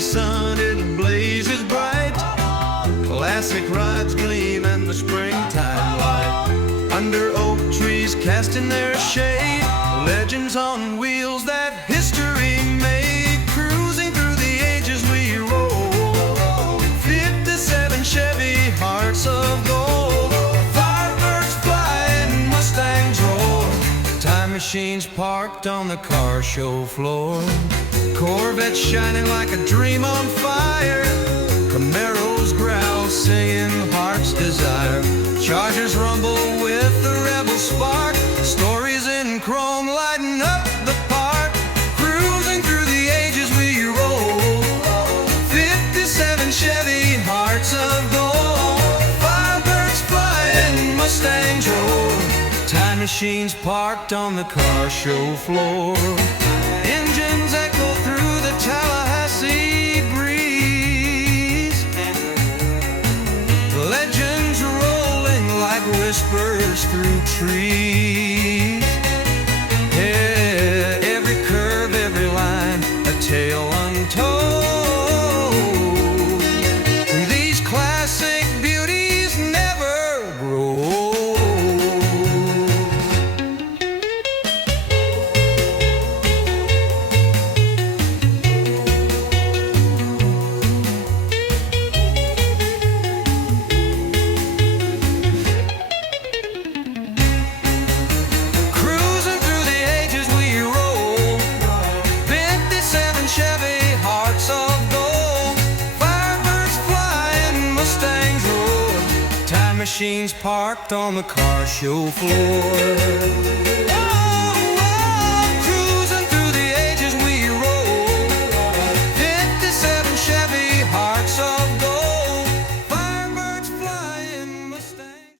sun, it blazes bright. Classic rides gleam in the springtime light. Under oak trees casting their shade, legends on wheels that history made. Cruising through the ages we roll, 57 Chevy, hearts of gold. Firebirds fly and Mustangs roar, time machines parked on the car show floor. Corvettes shining like a dream on fire, Camaros growl singing heart's desire. Chargers rumble with the rebel spark, stories in chrome lighting up the park. Cruising through the ages we roll, 57 Chevy, hearts of gold. Firebirds fly and Mustangs roar, time machines parked on the car show floor. Engines echo through the Tallahassee breeze, legends rolling like whispers through trees. Yeah, every curve, every line, a tale untold. These classic beauties never grow old. Machines parked on the car show floor.